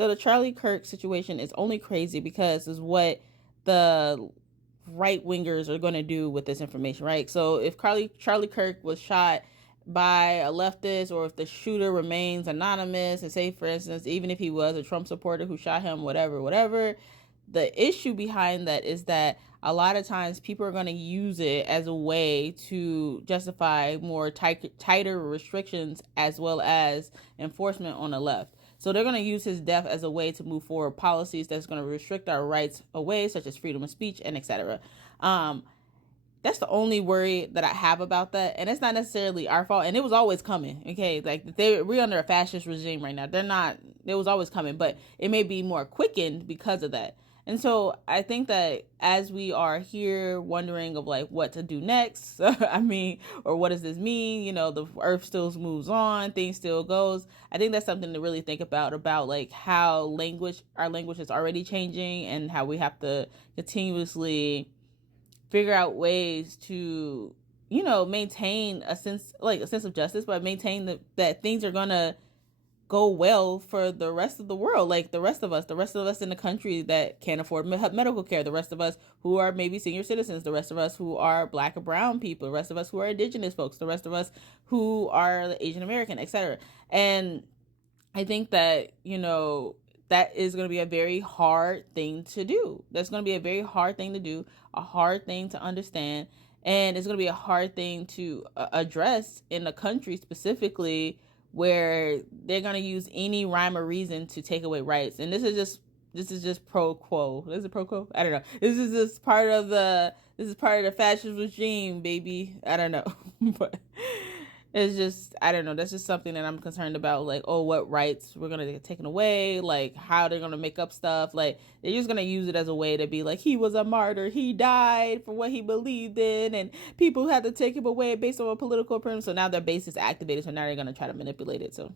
So the Charlie Kirk situation is only crazy because is what the right wingers are going to do with this information, right? So if Charlie Kirk was shot by a leftist, or if the shooter remains anonymous, and say, for instance, even if he was a Trump supporter who shot him, whatever, the issue behind that is that a lot of times people are going to use it as a way to justify more tighter restrictions as well as enforcement on the left. So they're going to use his death as a way to move forward policies that's going to restrict our rights away, such as freedom of speech and etc. That's the only worry that I have about that, and it's not necessarily our fault. And it was always coming. Okay, like we're under a fascist regime right now. They're not. It was always coming, but it may be more quickened because of that. And so I think that as we are here wondering of like what to do next, I mean, or what does this mean? You know, the earth still moves on, things still goes. I think that's something to really think about like how our language is already changing, and how we have to continuously figure out ways to, maintain a sense of justice, but maintain that things are gonna go well for the rest of the world, like the rest of us in the country that can't afford medical care, the rest of us who are maybe senior citizens, the rest of us who are Black or brown people, the rest of us who are indigenous folks, the rest of us who are Asian American, etc. And I think that, that is going to be a very hard thing to do. That's going to be a very hard thing to do, a hard thing to understand, and it's going to be a hard thing to address in a country specifically where they're going to use any rhyme or reason to take away rights. And this is just pro quo. Is it pro quo? I don't know. This is part of the fascist regime, baby. I don't know. But it's just, I don't know. That's just something that I'm concerned about. Like, oh, what rights we're going to get taken away? Like, how they're going to make up stuff. Like, they're just going to use it as a way to be like, he was a martyr. He died for what he believed in. And people had to take him away based on a political premise. So now their base is activated. So now they're going to try to manipulate it. So